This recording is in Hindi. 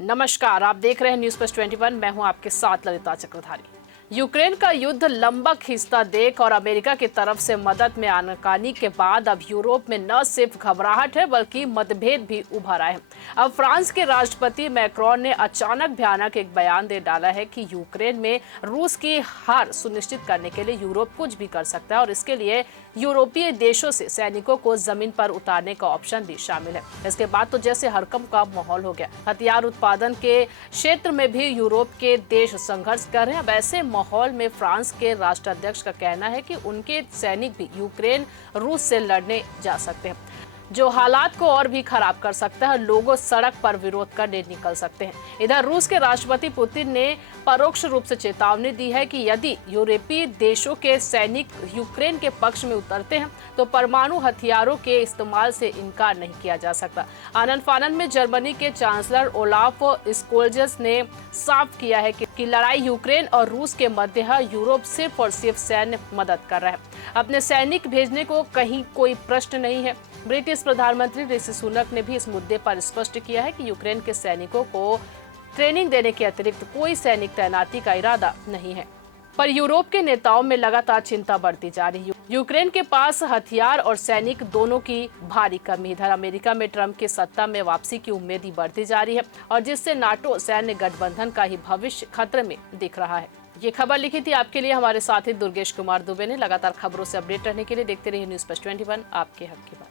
नमस्कार, आप देख रहे हैं न्यूज प्लस 21। मैं हूं आपके साथ ललिता चक्रधारी। यूक्रेन का युद्ध लंबा खींचता देख और अमेरिका की तरफ से मदद में आनाकानी के बाद अब यूरोप में न सिर्फ घबराहट है बल्कि मतभेद भी उभर आए हैं। अब फ्रांस के राष्ट्रपति मैक्रोन ने अचानक भयानक एक बयान दे डाला है कि यूक्रेन में रूस की हार सुनिश्चित करने के लिए यूरोप कुछ भी कर सकता है और इसके लिए यूरोपीय देशों से सैनिकों को जमीन पर उतारने का ऑप्शन भी शामिल है। इसके बाद तो जैसे हड़कंप का माहौल हो गया। हथियार उत्पादन के क्षेत्र में भी यूरोप के देश संघर्ष कर रहे हैं। अब ऐसे माहौल में फ्रांस के राष्ट्राध्यक्ष का कहना है कि उनके सैनिक भी यूक्रेन रूस से लड़ने जा सकते हैं, जो हालात को और भी खराब कर सकता है। लोगों सड़क पर विरोध करने निकल सकते हैं। इधर रूस के राष्ट्रपति पुतिन ने परोक्ष रूप से चेतावनी दी है कि यदि यूरोपीय देशों के सैनिक यूक्रेन के पक्ष में उतरते हैं तो परमाणु हथियारों के इस्तेमाल से इनकार नहीं किया जा सकता। आनन फानन में जर्मनी के चांसलर ओलाफ स्कोल्ज ने साफ किया है कि लड़ाई यूक्रेन और रूस के मध्य है। यूरोप सिर्फ और सिर्फ सैन्य मदद कर रहा है, अपने सैनिक भेजने को कहीं कोई प्रश्न नहीं है। ब्रिटिश प्रधानमंत्री ऋषि सुनक ने भी इस मुद्दे पर स्पष्ट किया है कि यूक्रेन के सैनिकों को ट्रेनिंग देने के अतिरिक्त कोई सैनिक तैनाती का इरादा नहीं है। पर यूरोप के नेताओं में लगातार चिंता बढ़ती जा रही है। यूक्रेन के पास हथियार और सैनिक दोनों की भारी कमी। इधर अमेरिका में ट्रंप की सत्ता में वापसी की उम्मीद ही बढ़ती जा रही है और जिससे नाटो सैन्य गठबंधन का ही भविष्य खतरे में दिख रहा है। ये खबर लिखी थी आपके लिए हमारे साथी दुर्गेश कुमार दुबे ने। लगातार खबरों से अपडेट रहने के लिए देखते रहिए न्यूज प्लस 21, आपके हक की बात।